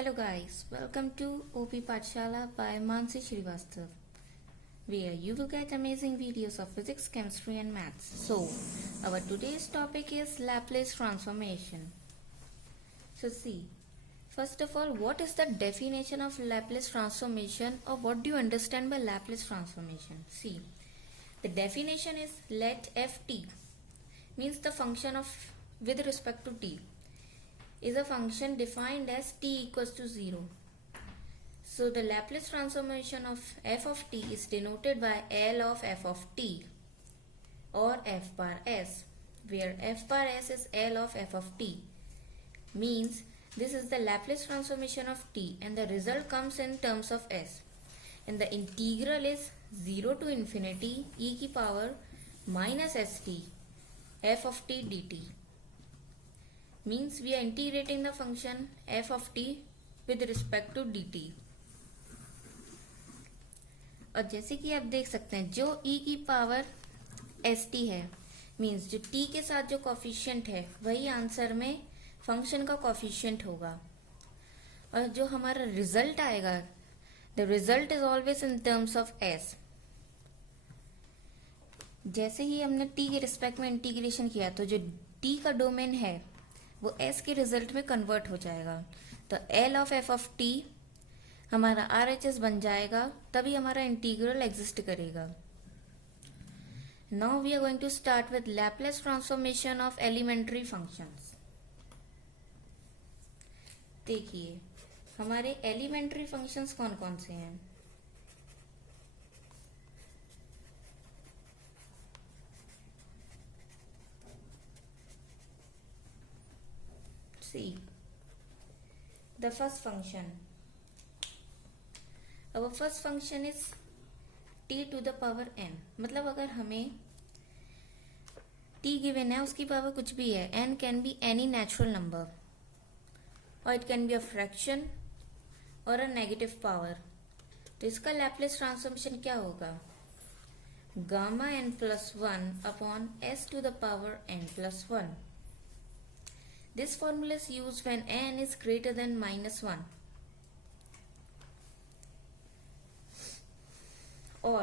Hello guys, welcome to OP Pathshala by Mansi Srivastav, where you will get amazing videos of physics, chemistry and maths. So, our today's topic is Laplace transformation. So see, first of all, what is the definition of Laplace transformation, or what do you understand by Laplace transformation? See, the definition is let ft means the function of with respect to t is a function defined as t equals to 0. So the Laplace transformation of f of t is denoted by L of f of t or f bar s, where f bar s is L of f of t. Means this is the Laplace transformation of t and the result comes in terms of s. And the integral is 0 to infinity e की power minus st f of t dt. Means we are integrating the function f of t with respect to dt. और जैसे कि आप देख सकते हैं जो e की पावर st है, मीन्स जो t के साथ जो कॉफिशिएंट है वही आंसर में फंक्शन का कॉफिशिएंट होगा. और जो हमारा रिजल्ट आएगा, the result is always in terms of s. जैसे ही हमने t के रिस्पेक्ट में इंटीग्रेशन किया तो जो t का डोमेन है वो s के रिजल्ट में कन्वर्ट हो जाएगा. तो L of f of t हमारा RHS बन जाएगा, तभी हमारा इंटीग्रल एग्जिस्ट करेगा. Now we are going to start with Laplace transformation of elementary functions. देखिए हमारे एलिमेंट्री फंक्शंस कौन कौन से हैं. See, the first function. Our first function is t to the power n. मतलब अगर हमें t given है, उसकी पावर कुछ भी है, n can be any natural number or it can be a fraction or a negative power. तो इसका लैप्लेस ट्रांसफॉर्मेशन क्या होगा? Gamma n plus 1 upon s to the power n plus 1. This formula is used when n is greater than -1. Or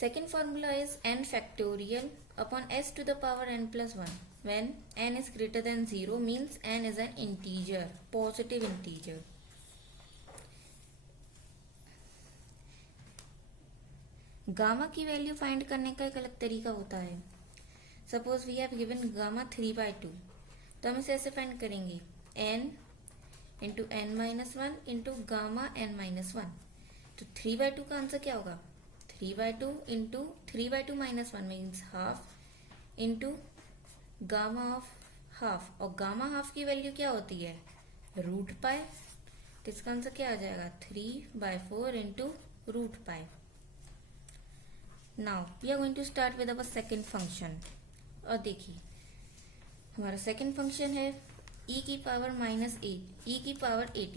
second formula is n factorial upon s to the power n plus 1 when n is greater than 0, means n is an integer, positive integer. Gamma की value find करने का एक अलग तरीका होता है. Suppose we have given gamma 3/2, तो हम इसे ऐसे फाइंड करेंगे n into n minus 1 into gamma n minus 1. तो 3/2 का आंसर क्या होगा? 3/2 into 3/2 minus 1 means half into gamma of half. और गामा हाफ की वैल्यू क्या होती है? Root pi. तो इसका आंसर क्या आ जाएगा? 3/4 into root pi. Now we are going to start with our second function. और देखिए हमारा सेकेंड फंक्शन है e की पावर माइनस ए e की power at.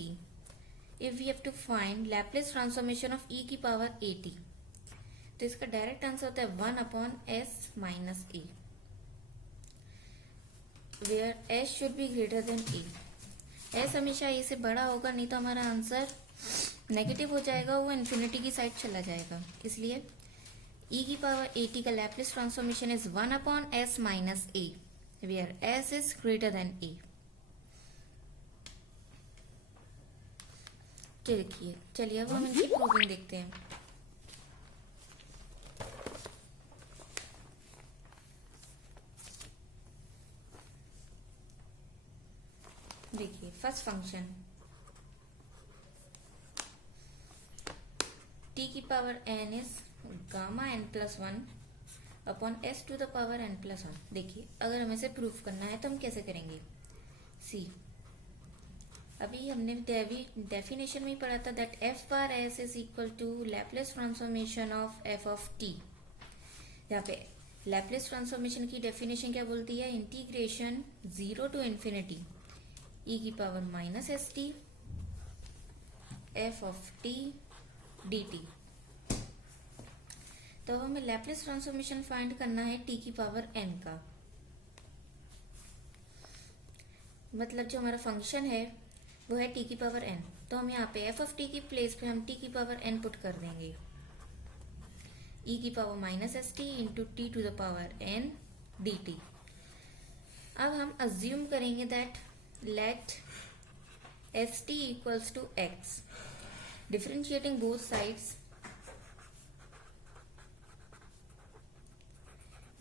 If we have to find Laplace transformation of e की power at, तो इसका direct answer होता है 1 upon s minus a, where s should be greater than a. s हमेशा a से बड़ा होगा, नहीं तो हमारा आंसर नेगेटिव हो जाएगा, वो इन्फिनिटी की साइड चला जाएगा. इसलिए e की पावर at का Laplace transformation is 1 upon s minus a, where s is greater than a. चलिए अब हम इनकी प्रूविंग देखते हैं. देखिए फर्स्ट फंक्शन t की power n is gamma n plus 1 upon s to the power n plus 1. देखिए अगर हमें इसे प्रूफ करना है तो हम कैसे करेंगे. सी, अभी हमने डेफिनेशन में ही पढ़ा था that f bar s is equal to Laplace transformation of f of t. यहाँ पे लैप्लेस ट्रांसफॉर्मेशन की डेफिनेशन क्या बोलती है? इंटीग्रेशन 0 टू इन्फिनिटी e की power minus st f of t dt. तो हमें लैप्लेस ट्रांसफॉर्मेशन फाइंड करना है t की पावर n का. मतलब जो हमारा फंक्शन है वो है टी की पावर एन। तो हम यहाँ पे एफ ऑफ टी की प्लेस पे हम टी की पावर एन पुट कर देंगे, ई की power minus s t into t to the power n d t. अब हम अज्यूम करेंगे that let s t equals to x, differentiating both sides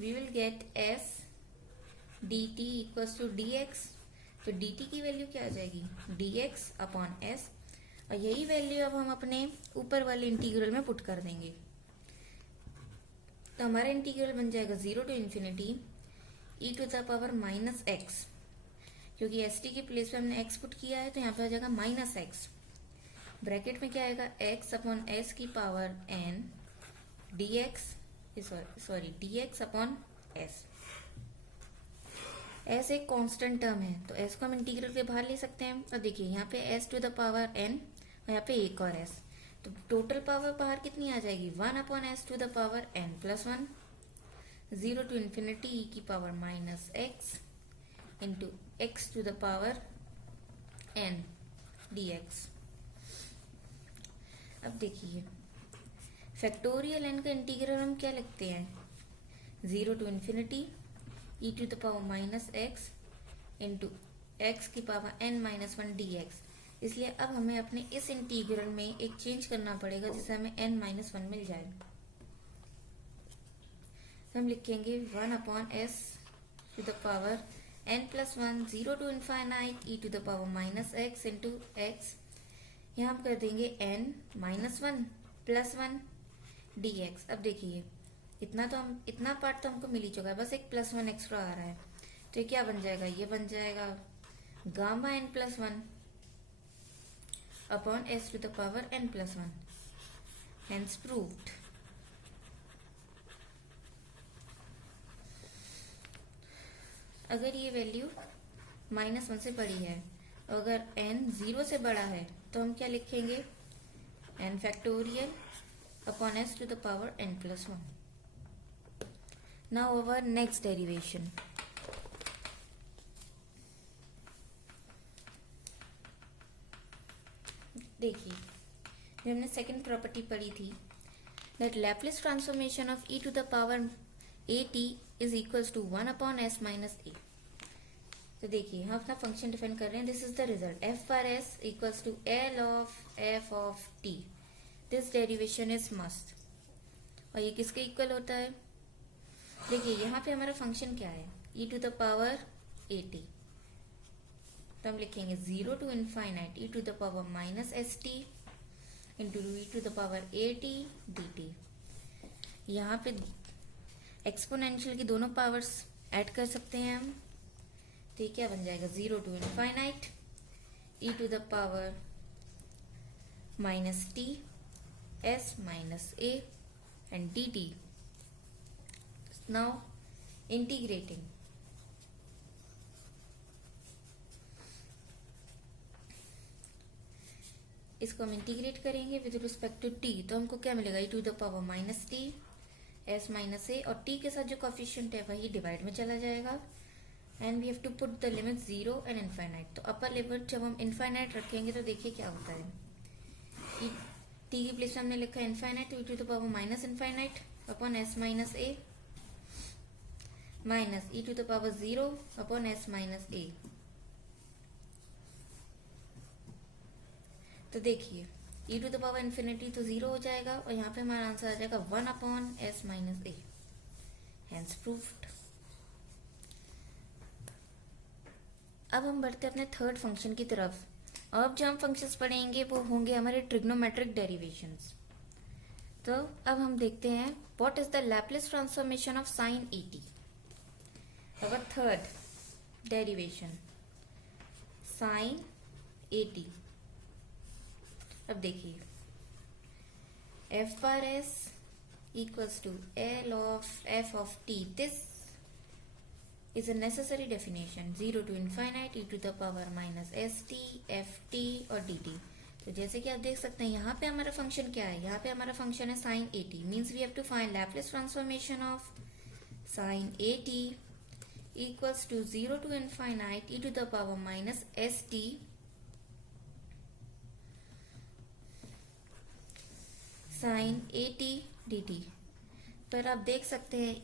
we will get s d t equals to d x. तो dt की value क्या आ जाएगी, dx upon s, और यही वैल्यू अब हम अपने ऊपर वाले इंटीग्रल में पुट कर देंगे। तो हमारा इंटीग्रल बन जाएगा 0 to infinity e to the power minus x, क्योंकि एस टी की प्लेस पे हमने x पुट किया है तो यहाँ पे आ जाएगा माइनस एक्स। ब्रैकेट में क्या आएगा, x अपॉन s की power n dx upon s। s एक कांस्टेंट टर्म है तो s को हम इंटीग्रल के बाहर ले सकते हैं। और देखिए यहाँ पे s to the power n और यहाँ पे एक और s, तो टोटल पावर बाहर कितनी आ जाएगी, 1 upon s to the power n plus 1, 0 to infinity e की power minus x into x to the power n dx। अब देखिए फैक्टोरियल n का इंटीग्रल हम क्या लिखते हैं, 0 to infinity e to the power minus x into x की power n minus 1 dx। इसलिए अब हमें अपने इस इंटीग्रल में एक चेंज करना पड़ेगा जिससे हमें n माइनस 1 मिल जाए। तो हम लिखेंगे 1 upon s to the power n plus 1, 0 to infinite e to the power minus x into x, यहाँ हम कर देंगे n माइनस 1 प्लस 1 dx। अब देखिए इतना पार्ट तो हमको मिल ही चुका है, बस एक प्लस 1 एक्स्ट्रा आ रहा है। तो ये क्या बन जाएगा, ये बन जाएगा gamma n plus 1 upon s to the power n plus 1, hence proved. अगर ये वैल्यू माइनस 1 से बड़ी है, अगर n 0 से बड़ा है तो हम क्या लिखेंगे, n factorial upon s to the power n plus 1। Now our next derivation. देखिए जो हमने सेकेंड प्रॉपर्टी पढ़ी थी, that Laplace transformation of e to the power at is equals to 1 upon s minus a। तो देखिए हम अपना function define कर रहे हैं, this is the result, f पर s equals to l of f of t। This derivation is must. और ये किसके इक्वल होता है, देखिए यहाँ पे हमारा फंक्शन क्या है, e to the power at, तो हम लिखेंगे 0 to infinite e to the power minus s t into e to the power at dt। यहाँ पे एक्सपोनेंशियल की दोनों पावर्स ऐड कर सकते हैं हम, तो ये क्या बन जाएगा, 0 to infinite e to the power minus t s minus a and dt। Now integrating, इसको हम इंटीग्रेट करेंगे विद रिस्पेक्ट टू t, तो हमको क्या मिलेगा, e to the power minus t s minus a, और t के साथ जो कोफिशिएंट है वही डिवाइड में चला जाएगा। And we have to put the limit 0 and infinite. तो अपर लिमिट जब हम इनफाइनाइट रखेंगे तो देखिए क्या होता है, t की प्लेस में हमने लिखा है इनफाइनाइट, तो e to the power minus infinite upon s minus a minus e to the power 0 upon s minus a। तो देखिए e to the power infinity तो 0 हो जाएगा और यहाँ पे हमारा आंसर आ जाएगा 1 upon s minus a, hence proved. अब हम बढ़ते अपने थर्ड फंक्शन की तरफ, और अब जो हम फंक्शंस पढ़ेंगे वो होंगे हमारे ट्रिग्नोमेट्रिक डेरिवेशंस। तो अब हम देखते हैं what is the Laplace transformation of sine 80। Our third derivation, sin 80। अब देखिए f पर s equals to L of f of t. This is a necessary definition, 0 to infinite e to the power minus st, ft और dt। तो जैसे कि आप देख सकते हैं यहाँ पे हमारा फंक्शन क्या है, यहाँ पे हमारा फंक्शन है sin 80, means we have to find Laplace transformation of sin 80 equals to 0 to infinite e to the power minus st sine a t d t. पर आप देख सकते हैं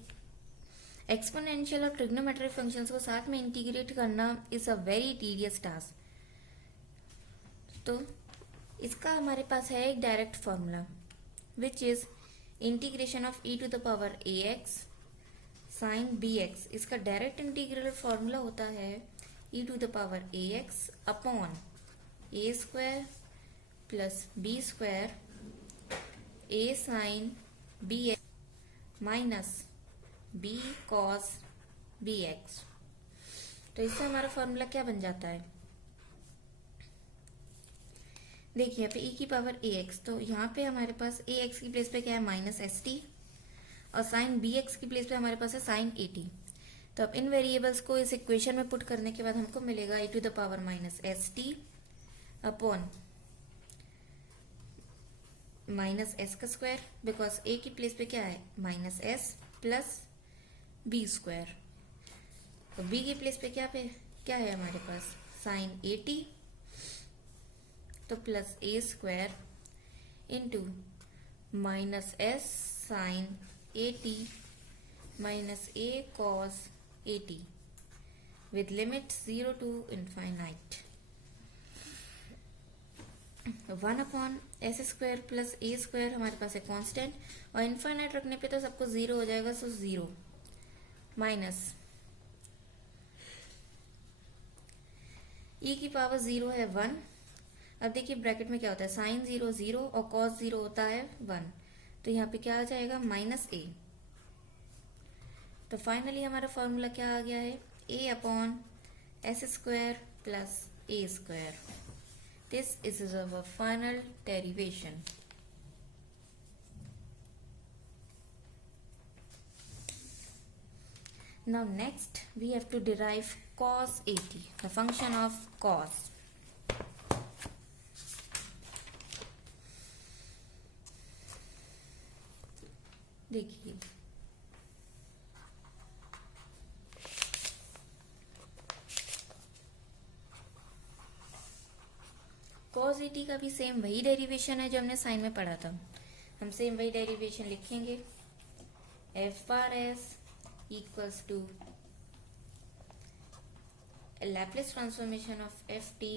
एक्सपोनेंशियल और ट्रिग्नोमेट्रिक फंक्शंस को साथ में इंटीग्रेट करना is a very tedious task. तो इसका हमारे पास है एक direct formula which is integration of e to the power ax sine bx। इसका डायरेक्ट इंटीग्रल फॉर्मूला होता है e to the power ax upon a square plus b square a sine bx minus b cos bx। तो इससे हमारा formula क्या बन जाता है, देखिए यहाँ पे e की पावर ax, तो यहाँ पे हमारे पास ax की प्लेस पे क्या है माइनस एस टी, और साइन bx की प्लेस पे हमारे पास है साइन ए टी। तो अब इन वेरिएबल्स को इस इक्वेशन में पुट करने के बाद हमको मिलेगा e to the power minus s t upon minus s का स्क्वायर, बिकॉज a की प्लेस पे क्या है minus s plus b square. तो b की प्लेस पे क्या है हमारे पास साइन ए टी, तो plus a square into minus s sine a t minus a cos a t with limit 0 to infinite. 1 upon s square plus a square हमारे पास है कांस्टेंट, और इनफाइनाइट रखने पे तो सबको 0 हो जाएगा, सो 0 माइनस e की पावर 0 है 1। अब देखिए ब्रैकेट में क्या होता है साइन 0 0 और कॉस 0 होता है 1, तो यहाँ पे क्या आ जाएगा माइनस ए। तो फाइनली हमारा फॉर्मूला क्या आ गया है a upon s square plus a square. This is our final derivation. Now next we have to derive cos 80, the function of cos. देखिए cos 80 का भी सेम वही डेरिवेशन है जो हमने साइन में पढ़ा था। हम सेम वही डेरिवेशन लिखेंगे, F bar S equals to a Laplace transformation of ft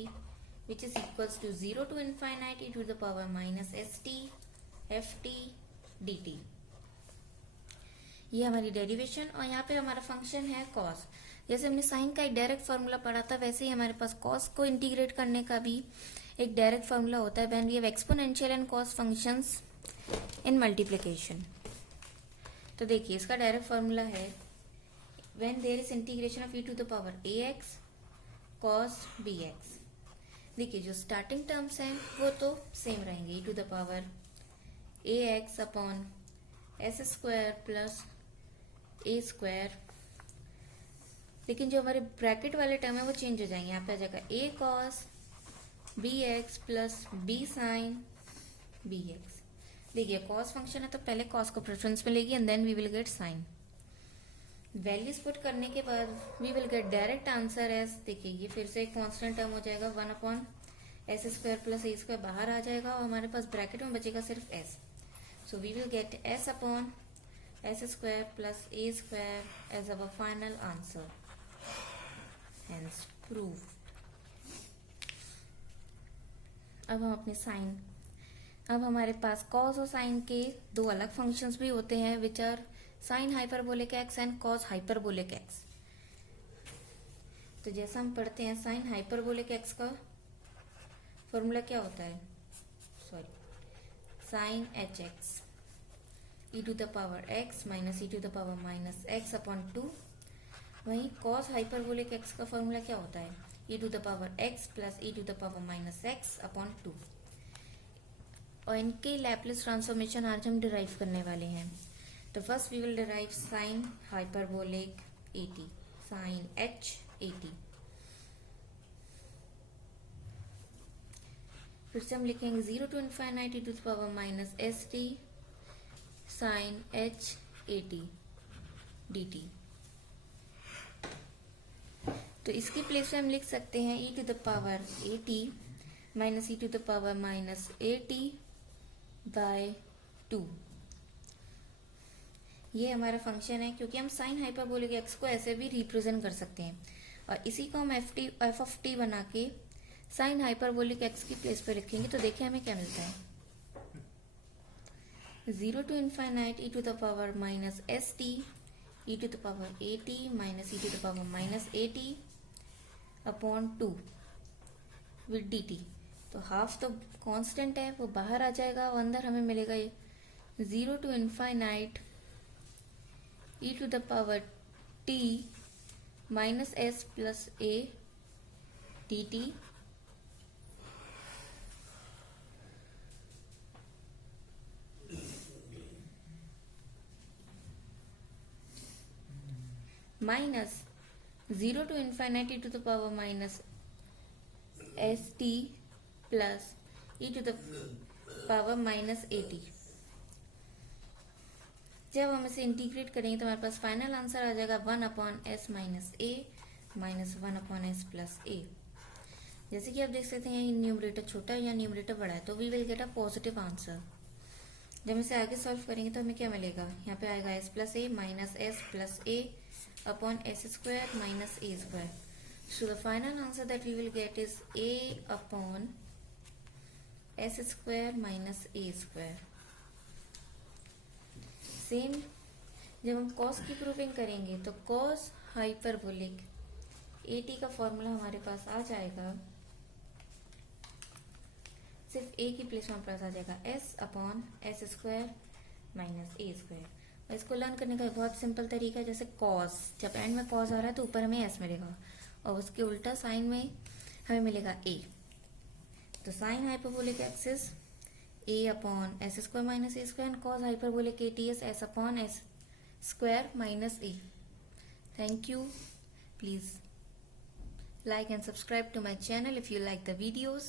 which is equals to 0 to infinity to the power minus st ft dt। ये हमारी डेरिवेशन, और यहाँ पे हमारा फंक्शन है cos। जैसे हमने साइन का एक डायरेक्ट फार्मूला पढ़ा था, वैसे ही हमारे पास cos को इंटीग्रेट करने का भी एक डायरेक्ट फार्मूला होता है when we have exponential and cos functions in multiplication. तो देखिए इसका डायरेक्ट फार्मूला है when there is integration of e to the power ax cos bx। देखिए जो स्टार्टिंग टर्म्स हैं वो तो सेम रहेंगे, e to the power ax upon s square plus a square, लेकिन जो हमारे ब्रैकेट वाले टर्म है वो चेंज हो जाएंगे। यहाँ पे आ जाएगा a cos bx plus b sin bx। देखिए cos फंक्शन है तो पहले cos को प्रेफरेंस में लेगी and then we will get sine. Values put करने के बाद we will get direct answer s. देखिए ये फिर से एक कांस्टेंट टर्म हो जाएगा 1 upon s square plus a square बाहर आ जाएगा, और हमारे पास ब्रैकेट में बचेगा सिर्फ s. So we will get s upon s square plus a square as our final answer, hence prove. अब हम अपने साइन, अब हमारे पास कॉस और साइन के दो अलग फंक्शंस भी होते हैं which are sine hyperbolic x and cos hyperbolic x. तो जैसा हम पढ़ते हैं साइन हाइपरबोलिक एक्स का फॉर्मूला क्या होता है, sine h x e to the power x minus e to the power minus x upon 2। वहीं कॉस हाइपरबोलिक एक्स का फॉर्मूला क्या होता है e to the power x plus e to the power minus x upon 2। और इनके Laplace transformation आज हम derive करने वाले हैं। तो first we will derive sine hyperbolic 80, sine h 80। फिर से हम लिखेंगे 0 to infinite to the power minus s t sine h 80 dt। तो इसकी प्लेस पे हम लिख सकते हैं e to the power 80 minus e to the power minus 80 by 2। ये हमारा फंक्शन है, क्योंकि हम साइन हाइपरबोलिक एक्स को ऐसे भी रिप्रेजेंट कर सकते हैं, और इसी को हम एफ ऑफ टी बना के साइन हाइपरबोलिक एक्स की प्लेस पे लिखेंगे। तो देखिए हमें क्या मिलता है, 0 to infinite e to the power minus st e to the power at minus e to the power minus at upon 2 with dt। तो हाफ तो कांस्टेंट है, वो बाहर आ जाएगा, और अंदर हमें मिलेगा ये 0 to infinite e to the power t minus s plus a dt minus 0 to infinity to the power minus st plus e to the power minus at। जब हम इसे इंटीग्रेट करेंगे तो हमारे पास फाइनल आंसर आ जाएगा 1 अपॉन एस माइनस ए minus 1 upon S plus ए। जैसे कि आप देख सकते हैं न्यूमरेटर छोटा है या न्यूमरेटर बड़ा है, तो we will get a positive answer. जब इसे आगे सॉल्व करेंगे तो हमें क्या मिलेगा, यहाँ पे आएगा S plus A minus s plus A upon s square minus a square. So the final answer that we will get is a upon s square minus a square. Same जब हम cos की proving करेंगे तो cos hyperbolic at का formula हमारे पास आ जाएगा, सिर्फ a की प्लेस में हमारे पास आ जाएगा s upon s square minus a square. और इसको लर्न करने का बहुत सिंपल तरीका है, जैसे कॉस, जब एंड में कॉस आ रहा है तो ऊपर हमें एस मिलेगा, और उसके उल्टा साइन में हमें मिलेगा ए। तो sine hyperbolic axis A upon s square minus a square, and cos hyperbolic A T S S upon s square minus A. Thank you. Please like and subscribe to my channel if you like the videos.